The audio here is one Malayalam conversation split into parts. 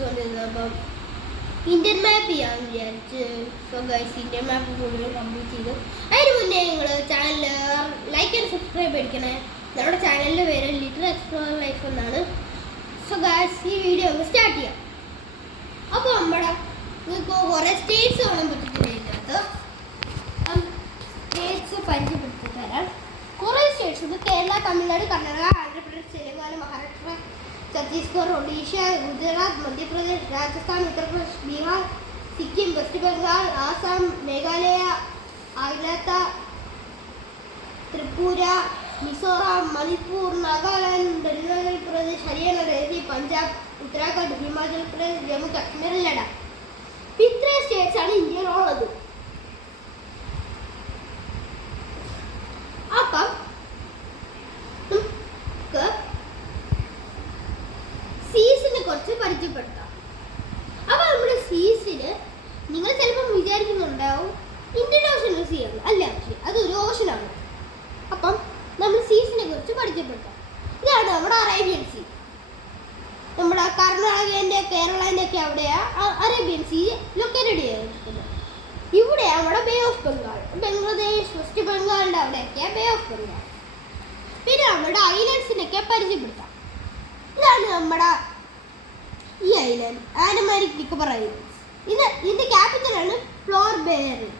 പഠിച്ചുകൊണ്ടിരുന്നത്. അപ്പം ഇന്ത്യൻ മാപ്പ് ചെയ്യാമെന്ന് വിചാരിച്ച്. സോ ഗൈസ്, ഇന്ത്യൻ മാപ്പ് മുഴുവൻ കംപ്ലീറ്റ് ചെയ്തു. അതിന് മുന്നേ നിങ്ങൾ ചാനൽ ലൈക്ക് ആൻഡ് സബ്സ്ക്രൈബ് അടിക്കണേ. നമ്മുടെ ചാനലിൻ്റെ പേര് ലിറ്റിൽ എക്സ്പ്ലോറർ ലൈഫ് എന്നാണ്. സോ ഗൈസ്, ഈ വീഡിയോ ഒന്ന് സ്റ്റാർട്ട് ചെയ്യാം. അപ്പോൾ നമ്മുടെ ഇപ്പോൾ കുറേ സ്റ്റേറ്റ്സ് കാണാൻ പറ്റിയിട്ടുണ്ട് ഇതിനകത്ത്. സ്റ്റേറ്റ്സ് പരിചയപ്പെടുത്തി തരാം. കുറേ സ്റ്റേറ്റ്സ് ഉണ്ട്. കേരള, തമിഴ്നാട്, കർണാടക, ആന്ധ്രാപ്രദേശ്, തെലങ്കാന, മഹാരാഷ്ട്ര, ഛത്തീസ്ഗഡ്, ഒഡീഷ, ഗുജറാത്ത്, മധ്യപ്രദേശ്, രാജസ്ഥാൻ, ഉത്തർപ്രദേശ്, ബീഹാർ, സിക്കിം, വെസ്റ്റ് ബംഗാൾ, ആസാം, മേഘാലയ, അഗ്നത്ത, ത്രിപുര, മിസോറാം, മണിപ്പൂർ, നാഗാലാൻഡ്, അരുണാചൽ പ്രദേശ്, ഹരിയാന, ഡൽഹി, പഞ്ചാബ്, ഉത്തരാഖണ്ഡ്, ഹിമാചൽ പ്രദേശ്, ജമ്മു കാശ്മീർ, ലഡാക്ക്. ഇത്രയും സ്റ്റേറ്റ്സ് ആണ് ഇന്ത്യയിലുള്ളത്. അപ്പം നമുക്ക് സീസിനെ കുറിച്ച് പരിചയപ്പെടുത്താം. അപ്പൊ നമ്മുടെ സീസിന് നിങ്ങൾ ചിലപ്പോൾ വിചാരിക്കുന്നുണ്ടാവും ഇന്ത്യൻ ഓഷനിൽ സീ ആണ്. അല്ല, അതൊരു ഓഷനാണ്. അപ്പം നമ്മൾ സീസിനെ കുറിച്ച് പരിചയപ്പെടുത്താം. ഇതാണ് നമ്മുടെ അറേബ്യൻ സീ. നമ്മുടെ കർണാടകേൻ്റെ കേരളേൻ്റെ ഒക്കെ അവിടെയാണ് അറേബ്യൻ സീ ലൊക്കേറ്റഡ് ചെയ്തിരിക്കുന്നത്. ഇവിടെ നമ്മുടെ bay of Bengal, Bangladesh, west ബംഗാളിൻ്റെ അവിടെയൊക്കെയാണ് ബേ ഓഫ് ബംഗാൾ. പിന്നെ നമ്മുടെ ഐലൻഡ്സിനൊക്കെ പരിചയപ്പെടുത്താം. ഇതാണ് നമ്മുടെ ഈ ഐലൻഡ്, ആൻഡമാൻ നിക്കോബാർ ഐലൻഡ്സ്. ഇതിൻ്റെ ക്യാപിറ്റലാണ് ഫ്ലോർ ബെയറി.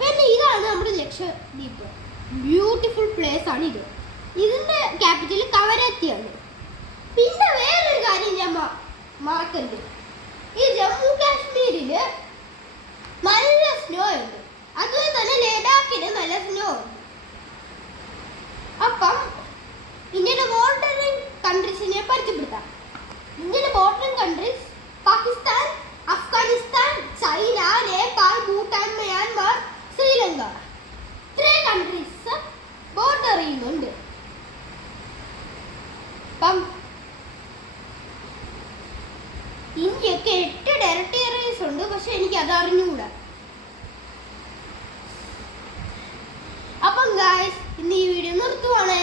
പിന്നെ ഇതാണ് നമ്മുടെ ലക്ഷദ്വീപ്. ബ്യൂട്ടിഫുൾ പ്ലേസ് ആണ് ഇത്. ഇതിൻ്റെ ക്യാപിറ്റൽ കവരത്തിയാണ്. പിന്നെ വേറൊരു കാര്യം ഞാൻ മറക്കരുത്, ഈ ജമ്മു കാശ്മീരിൽ നല്ല സ്നോ ഉണ്ട്. അതുപോലെ തന്നെ ലഡാക്കിന് നല്ല സ്നോ ഉണ്ട്. അപ്പം ഇന്ത്യയുടെ ബോർഡറിംഗ് കൺട്രീസിനെ പരിചയപ്പെടുത്താം. ഇന്ത്യയുടെ bordering countries Pakistan, Afghanistan, China, Nepal, Bhutan, Myanmar, Sri Lanka. ഇത്രയും കൺട്രീസ് ബോർഡർ ചെയ്യുന്നുണ്ട്. അപ്പം ഇന്ത്യക്ക് 8 ടെറിട്ടറീസ് ഉണ്ട്. പക്ഷെ എനിക്ക് അത് അറിഞ്ഞുകൂടാ. അപ്പം ഗായ്സ്, ഇന്ന് ഈ വീഡിയോ നിർത്തുവാണേ.